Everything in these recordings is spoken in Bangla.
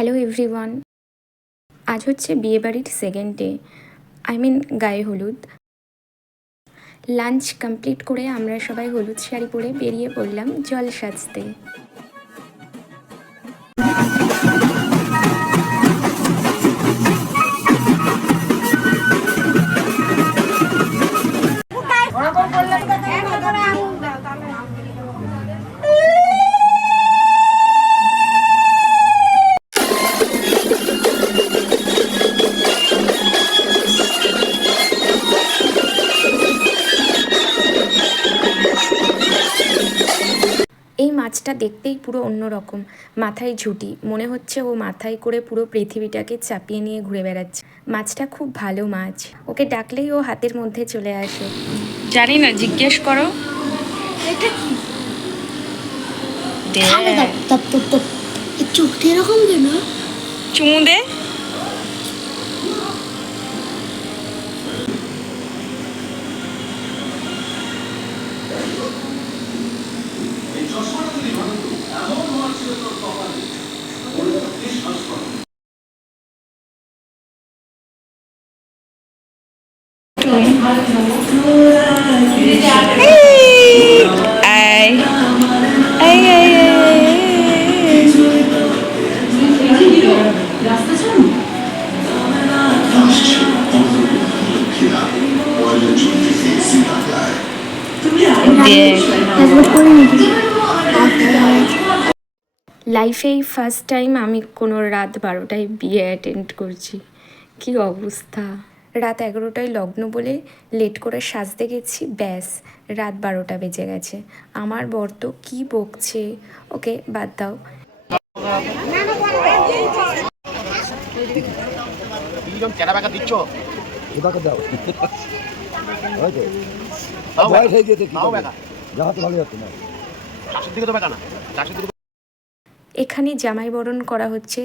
Hello everyone. আজ হচ্ছে বিয়েবাড়ির সেকেন্ড ডে, গায়ে হলুদ। লাঞ্চ কমপ্লিট করে আমরা সবাই হলুদ শাড়ি পরে বেরিয়ে পড়লাম জল সাজতে। এই মাছটা দেখতেই পুরো অন্যরকম, মাথায় ঝুঁটি, মনে হচ্ছে ও মাথায় করে পুরো পৃথিবীটাকে চাপিয়ে নিয়ে ঘুরে বেড়াচ্ছে। মাছটা খুব ভালো মাছ, ওকে ডাকলেই ও হাতের মধ্যে চলে আসে। জানি না, জিজ্ঞেস করো। চোখটা এরকম কেন? চুমু দে। লাইফে এই ফার্স্ট টাইম আমি কোনো রাত 12টায় বিয়ে অ্যাটেন্ড করছি। কি অবস্থা! রাত 11টায় লগ্ন বলে লেট করে সাজতে গেছি, ব্যাস রাত 12টা বেজে গেছে। আমার বর তো কী বকছে, ওকে বাদ দাও। এখানে জামাই বরণ করা হচ্ছে।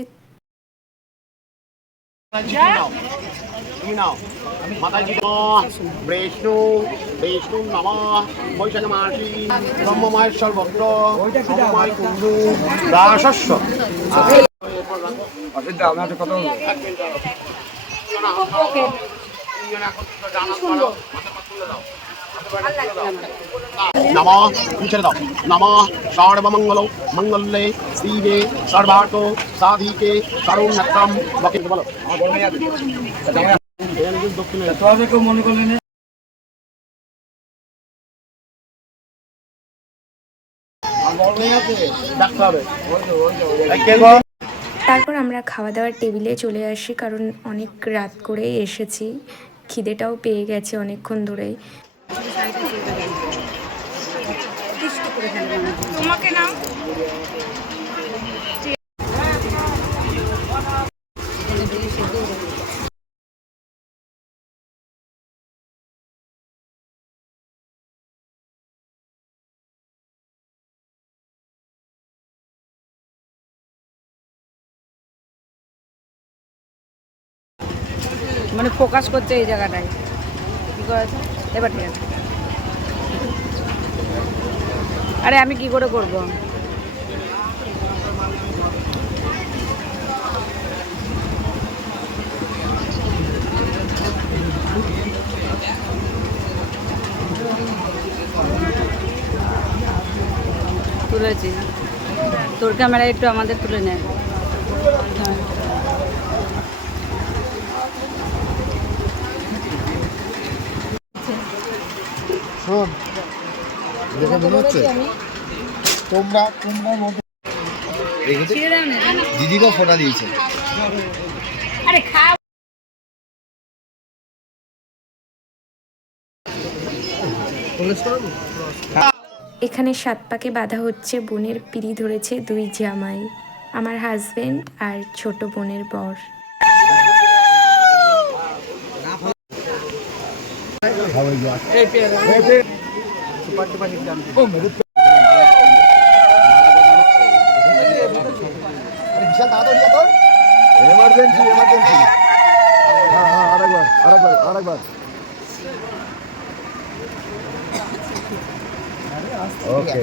নমঃ ছেড়ে দাও। নমঃ সর্বমঙ্গল মঙ্গলে শিবে সর্বার্থ সাধিকে শরণ্যত্রম। বলো মনে করলেন। তারপর আমরা খাওয়া দাওয়ার টেবিলে চলে আসি, কারণ অনেক রাত করে এসেছি, খিদেটাও পেয়ে গেছে অনেকক্ষণ ধরেই। তোমাকে নাও। মানে ফোকাস করছে এই জায়গাটায়, কি করেছে এবার? ঠিক আছে। আরে আমি কি করে করব? তুলেছি, তোর ক্যামেরা একটু আমাদের তুলে নেয়। হ্যাঁ, শোন, দেখে মনে হচ্ছে তোমরা দিদিকেও ফোটা দিয়েছে। আরে খা। এখানে 7 পাকে বাঁধা হচ্ছে, বোনের পিড়ি ধরেছে 2 জামাই, আমার হাজবেন্ড আর ছোট বোনের বর। আরেকবার। ওকে।